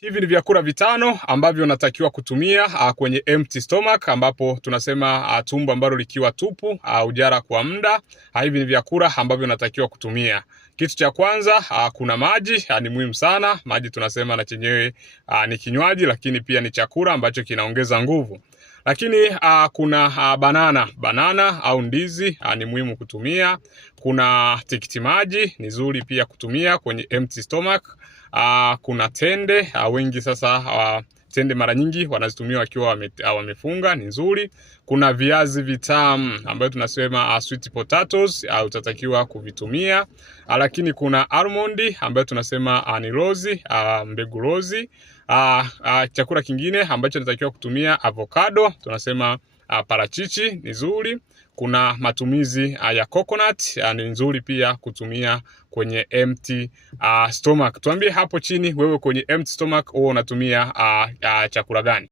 Hivi ni vyakula vitano ambavyo unatakiwa kutumia kwenye empty stomach, ambapo tunasema tumbo ambalo likiwa tupu ujara kwa muda. Hivi ni vyakula ambavyo unatakiwa kutumia. Kitu cha kwanza, kuna maji. Ni muhimu sana. Maji tunasema na chenyewe ni kinywaji, lakini pia ni chakula ambacho kinaongeza nguvu. Lakini kuna banana au ndizi, ni muhimu kutumia. Kuna tikiti maji, ni nzuri pia kutumia kwenye empty stomach. Kuna tende, wengi sasa tende mara nyingi wanazitumia wakiwa wamefunga, ni nzuri. Kuna viazi vitamu ambayo tunasema sweet potatoes, utatakiwa kuvitumia. Lakini kuna almond ambayo tunasema ni rozi, mbegu rozi. Chakula kingine ambacho tunatakiwa kutumia avocado, tunasema parachichi, ni nzuri. Kuna matumizi ya coconut, ni nzuri pia kutumia kwenye empty stomach. Tuambie hapo chini wewe kwenye empty stomach unatumia chakula gani?